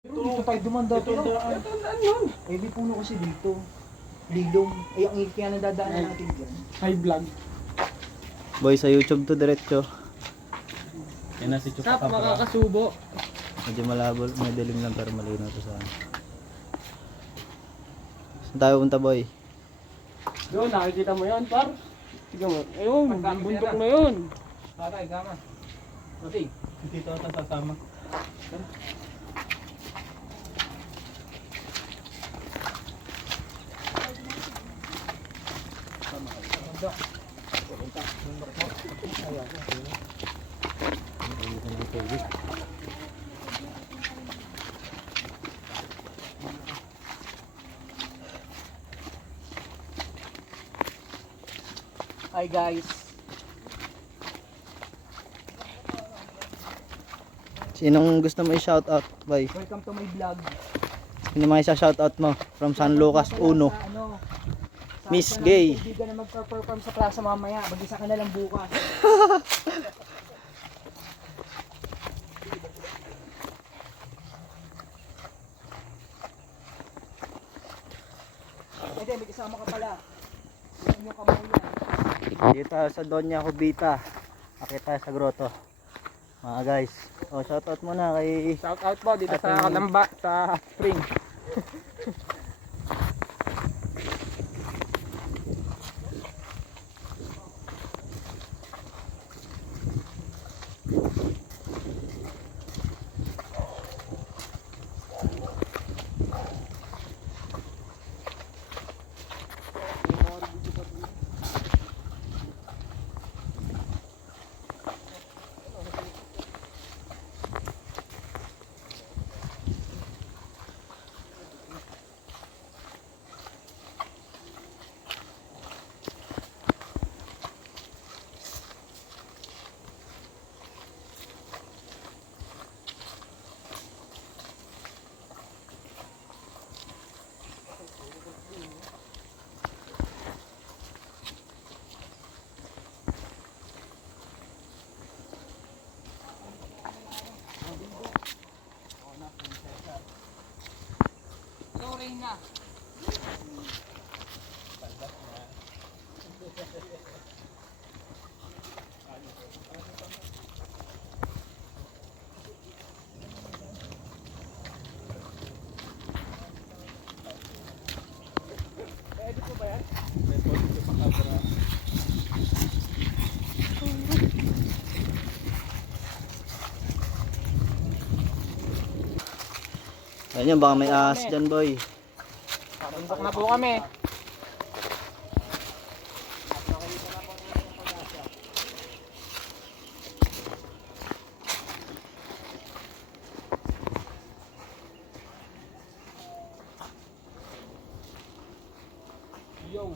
Dito tayo dumanda to lang. Eh, may puno kasi dito. Lilong. Ay, ang kaya nadadaanan natin dyan. High vlog. Boy, sa YouTube to diretso. Yan na si Chupacabra. Makakasubo. Medyo malabo, may dilim lang pero malinaw to sa ano. Saan tayo punta, boy? Yun, nakikita mo yan, par. Sige mo. Ayun, bundok na yun. Tatay, gama. Mati. Dito ata sasama. Hi guys. Sinong gusto mo i-shoutout, boy? Welcome to my vlog. Sino mga isa-shoutout mo? From San Lucas, Uno. Miss Gay. Hindi ka na mag-perform sa plaza mamaya. Mag-isa ka na lang bukas. Hindi, may kasama ka pala. Yan yung kamay yan. Dito tayo sa Doña Jovita. Akit tayo sa grotto. Mga guys. Oh, shoutout muna kay... Shout out po dito sa Ating- Kalamba, sa Spring. Ayun yun, baka may ahas dyan, boy. Bundok na po kami. Yo.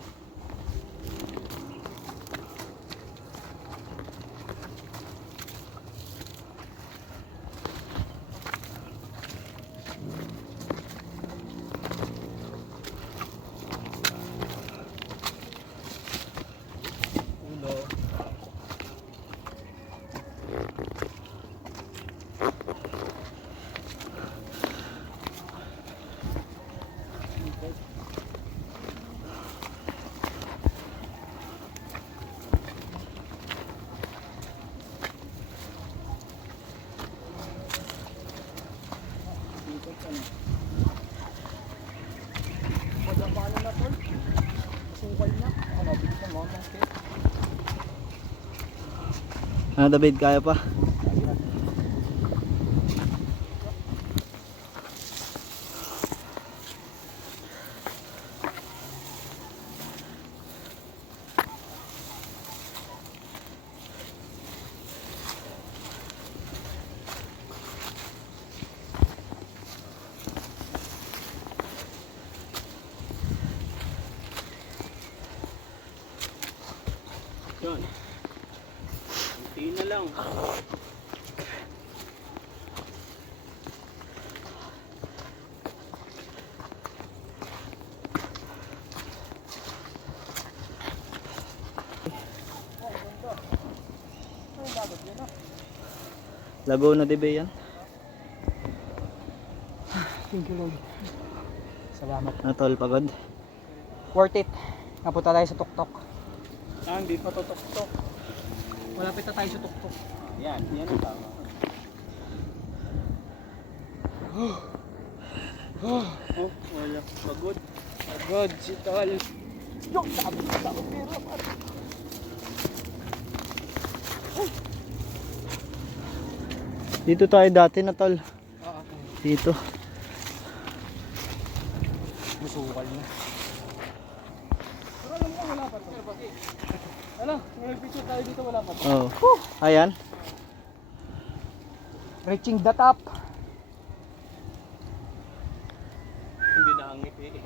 Ano, David, kaya pa? Yan. Kunti na lang. Laguna de Bay yan. Thank you, Lord. Salamat. Ano tol, pagod? Worth it. Napunta tayo sa tuktok. Hindi pa tutok-tok. Malapit na tayo sa tuktok. Yan ang tama. Oh, wala. Pagod. Pagod si Tol. Yung sabi ko sa pera, pare. Dito tayo dati na tol. Oo. Dito. Musukal na. Pero alam mo, wala pa to. Ano? Nag-picture tayo dito, wala pa to. Oh. Ayan. Reaching the top. Hindi na ang ngiti.